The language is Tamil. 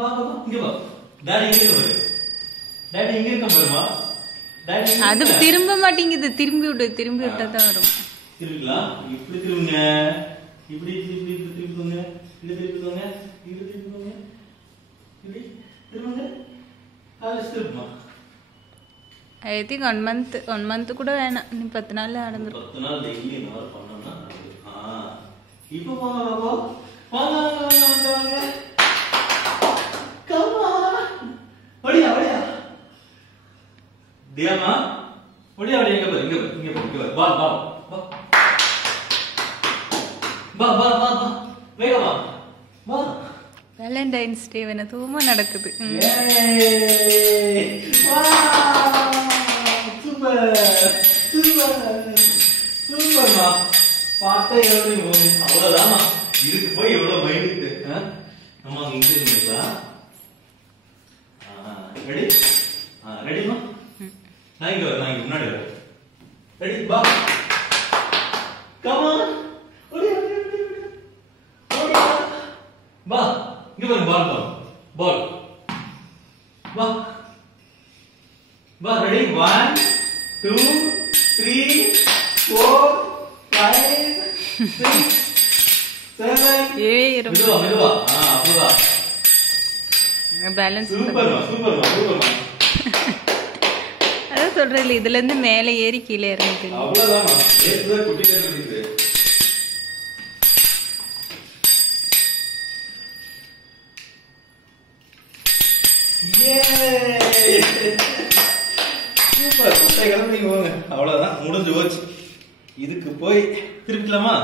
வா வா இங்க வா. டாடி இங்க பாரு. டாடி இங்க இருக்க பாருமா. டாடி அது திரும்ப மாட்டேங்குது. திரும்பி விட்டா தான் வரும். திரும்பலாம். இப்படி திரும்புங்க. இப்படி திரும்புங்க. இப்படி திரும்புங்க. இப்படி திரும்புங்க. இப்படி திரும்புங்க. திரும்புமா. ஐ திங்க் 1 month கூட வேணாம். நீ 10 நாள்ல நடந்துரும். 10 நாள் டெய்லி என்ன பண்ணனும்னா இப்போ வாங்க. கமா. ஓடியா. தியாமா. ஓடியா இங்க பாரு. வா. வேகமா. வா. வேலண்டைன்ஸ் டே வேணதுமா நடக்குது. சூப்பர்மா. பார்த்தா எவ்வளவு அவ்வளவுதாமா. இதுக்கு போய் எவ்வளவு மைண்ட். நம்ம இங்க இருக்கா. ரெடிமா. நான் இங்க முன்னாடி வரேன். ரெடி பா. Come on. ஓடி. பா. இங்க பாரு பால். பா. பா ரெடி 1 2 3 4 5 6 7 மெதுவா அப்போதான் பேலன்ஸ். சூப்பர்மா. அதான் சொல்றேன், இதுல இருந்து மேலே ஏறி கீழே இறங்குது. அவ்வளவுதான். ஏத்துதான் குட்டில இருக்குது. சூப்பர். நீங்க போங்க. அவ்வளவுதான், முடிஞ்சு போச்சு. இதுக்கு போய் திருப்பிக்கலாமா?